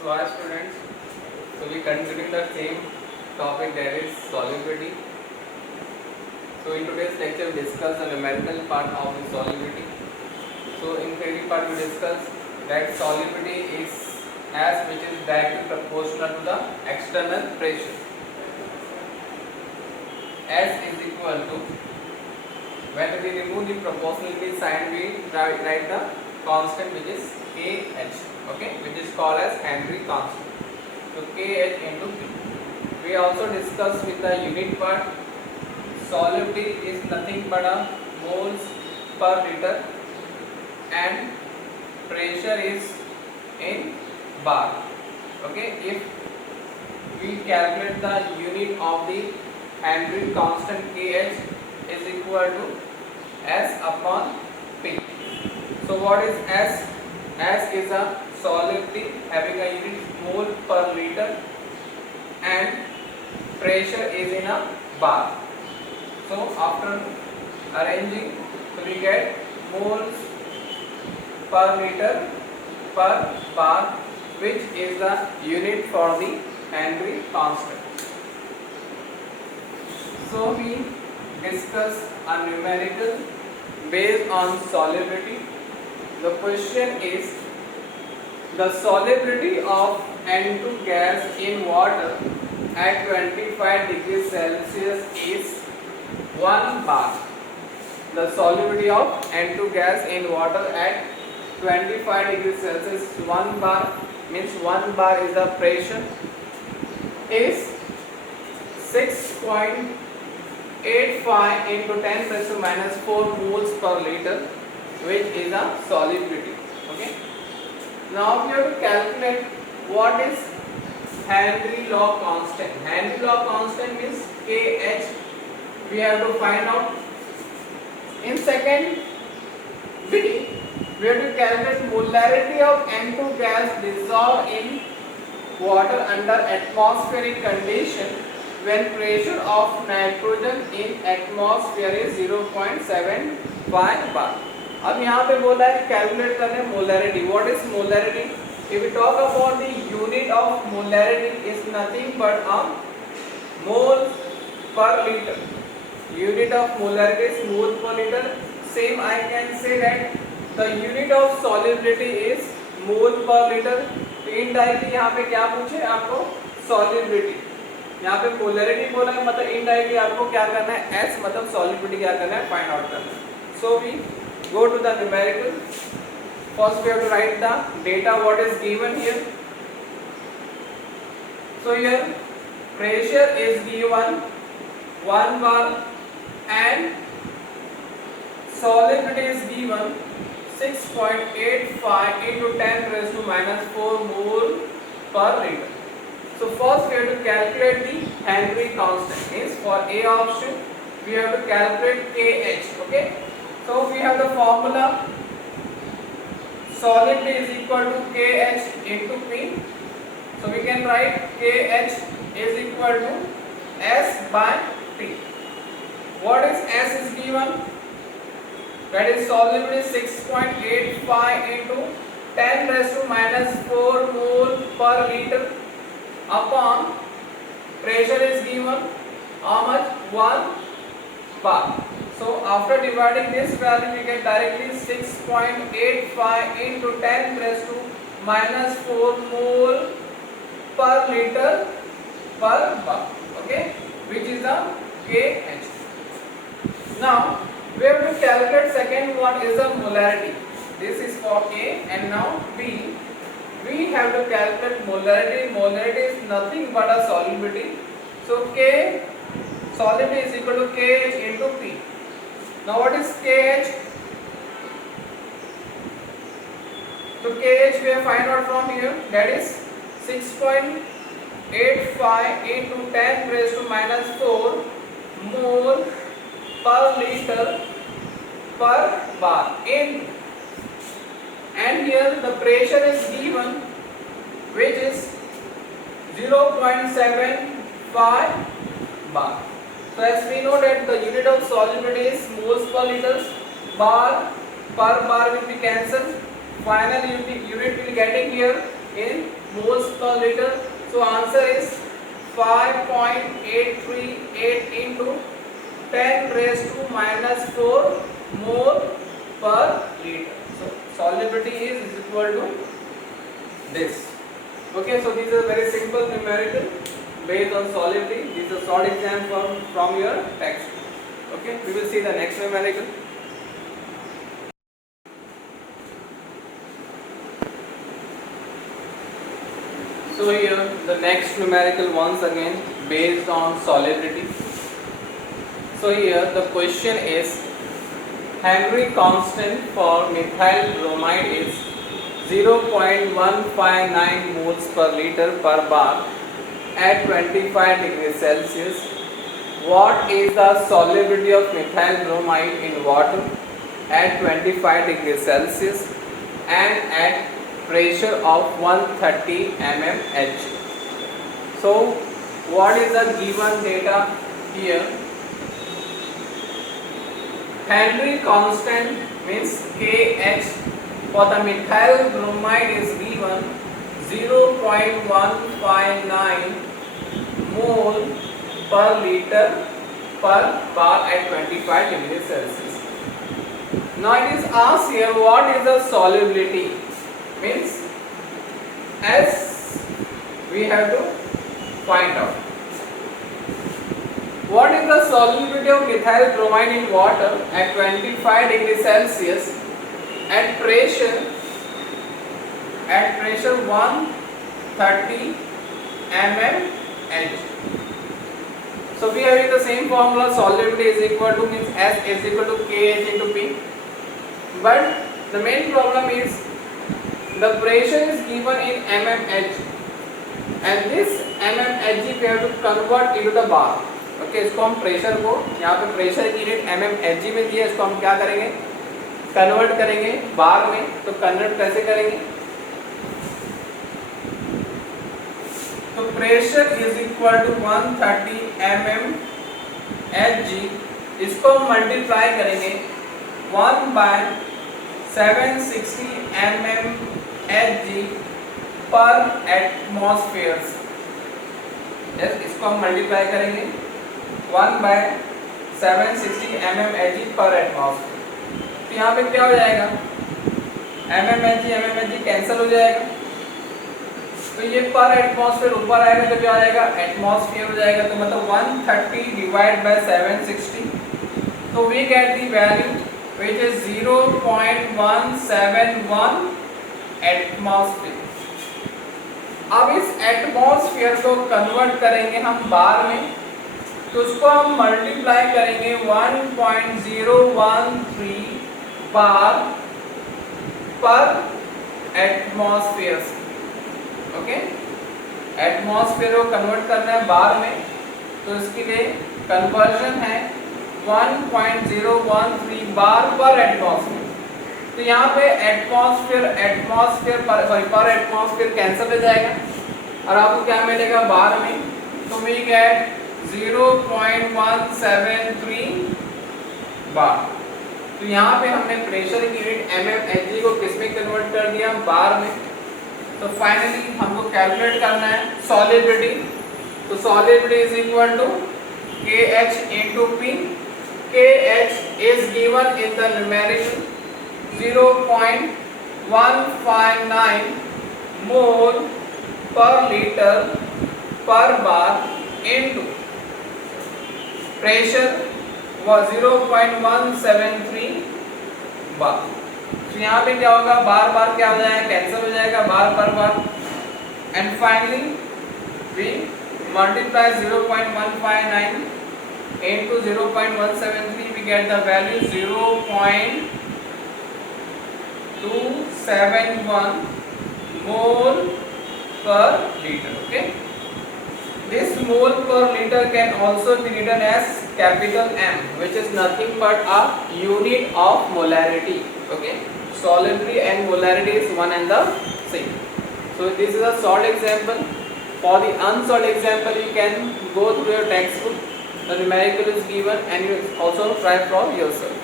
So our students, so we continue the same topic, that is solubility. So in today's lecture we discuss the numerical part of the solubility. So in theory part we discuss that solubility is S which is directly proportional to the external pressure. S is equal to, when we remove the proportionality sign we write the constant which is Kh, okay, which is called as Henry constant. So Kh into P. We also discussed with the unit part, solubility is nothing but a moles per liter and pressure is in bar. Okay, if we calculate the unit of the Henry constant Kh is equal to S upon P. So what is S? S is a solubility having a unit mole per liter and pressure is in a bar. So after arranging, so we get moles per liter per bar, which is the unit for the Henry constant. So we discuss a numerical based on solubility. The question is, the solubility of N2 gas in water at 25 degrees Celsius is 1 bar. The solubility of N2 gas in water at 25 degrees Celsius is 1 bar, means 1 bar is the pressure, is 6.85 into 10 raised to minus 4 moles per liter, which is a solubility. Okay. Now we have to calculate what is Henry law constant. Henry law constant means Kh. We have to find out. In second bit, we have to calculate molarity of N2 gas dissolved in water under atmospheric condition when pressure of nitrogen in atmosphere is 0.75 bar. अब यहाँ पे बोला है calculate करने molarity. What is molarity? If we talk about the unit of molarity is nothing but a mole per litre. Unit of molarity is mole per litre. Same I can say that the unit of solubility is mole per litre. Indirectly यहाँ पे क्या पूछे आपको? Solubility. यहाँ पे molarity बोला है, मतलब इनडायरेक्टली आपको क्या करना है? एस मतलब सॉल्युबिलिटी क्या करना है? फाइंड आउट करना है. So we go to the numerical. First we have to write the data what is given here. So here pressure is given 1 bar and solubility is given 6.85 into 10 raised to minus 4 mole per liter. So first we have to calculate the Henry constant. Means for A option we have to calculate Kh. Okay. So we have the formula, solubility is equal to Kh into P. So we can write Kh is equal to S by P. What is S is given? That is solubility 6.85 into 10 raised to minus 4 mole per liter upon pressure is given how much? 1 bar. So after dividing this value we get directly 6.85 into 10 raised to minus 4 mole per liter per bar. Okay, which is the Kh. Now we have to calculate second one is the molarity. This is for A, and now B. We have to calculate molarity. Molarity is nothing but a solubility. So K solubility is equal to Kh into P. Now what is Kh? So Kh we have find out from here, that is 6.85 into 10 raised to minus 4 mole per liter per bar in, and here the pressure is given which is 0.75 bar. So as we know that the unit of solubility is moles per liter, bar per bar will be cancelled. Final unit will be getting here in moles per liter. So answer is 5.838 into 10 raised to minus 4 mole per liter. So solubility is equal to this. Okay, so these are very simple numerical based on solubility. This is a short example from your text. Okay, we will see the next numerical. So here the next numerical once again based on solubility. So here the question is Henry constant for methyl bromide is 0.159 moles per liter per bar at 25 degrees Celsius. What is the solubility of methyl bromide in water at 25 degrees Celsius and at pressure of 130 mmHg? So what is the given data here? Henry constant means Kh for the methyl bromide is given 0.159 mole per liter per bar at 25 degrees Celsius. Now it is asked here what is the solubility, means as we have to find out. What is the solubility of methyl bromide in water at 25 degrees Celsius at pressure 130 mmHg? So we have the same formula, solubility is equal to means S is equal to Kh into P. But the main problem is the pressure is given in mmHg and this mmHg we have to convert into the bar. Okay, इसको हम pressure को यहाँ पे pressure की unit mmHg में दिया, इसको हम क्या करेंगे, कन्वर्ट करेंगे बार में. तो कन्वर्ट कैसे करेंगे? तो pressure is equal to 130 mmHg, इसको हम मल्टीप्लाई करेंगे 1/760 mmHg पर एटमॉस्फेयर. इसको हम मल्टीप्लाई करेंगे 1/760 mmHg पर एटमॉस्फेयर. तो यहाँ पे क्या हो जाएगा, mmHg कैंसिल हो जाएगा. तो ये पर एटमॉस्फेयर ऊपर आएगा तो क्या हो जाएगा, एटमॉस्फेयर हो जाएगा. तो मतलब 130 डिवाइड बाय 760. तो we get the value which is 0.171 atmosphere. अब इस एटमॉस्फेयर को कन्वर्ट करेंगे हम बार में, तो उसको हम मल्टीप्लाई करेंगे 1.013 बार पर एटमॉस्फेयर. ओके, एटमॉस्फेयर को कन्वर्ट करना है बार में, तो इसके लिए कन्वर्जन है 1.013 बार पर एटमॉस्फेयर. तो यहाँ पे पर एटमॉस्फेयर कैंसिल हो जाएगा और आपको क्या मिलेगा बार में. तो वी गेट 0.173 बार. तो यहाँ पे हमने प्रेशर की यूनिट mmHg को किस में कन्वर्ट कर दिया, बार में. तो फाइनली हमको कैलकुलेट करना है सॉलिबिलिटी. तो solubility is equal to Kh into P. Kh is given in the numerical 0.159 mole per liter per bar into pressure was 0.173 बार. तो यहाँ पे क्या होगा, बार बार क्या हो जाएगा, कैंसिल हो जाएगा बार पर बार. And finally we multiply 0.159 into 0.173, we get the value 0.271 mole per liter. Okay, this mole per liter can also be written as capital M, which is nothing but a unit of molarity. Okay, solubility and molarity is one and the same. So this is a short example. For the unsolved example, you can go through your textbook. The numerical is given and you also try for yourself.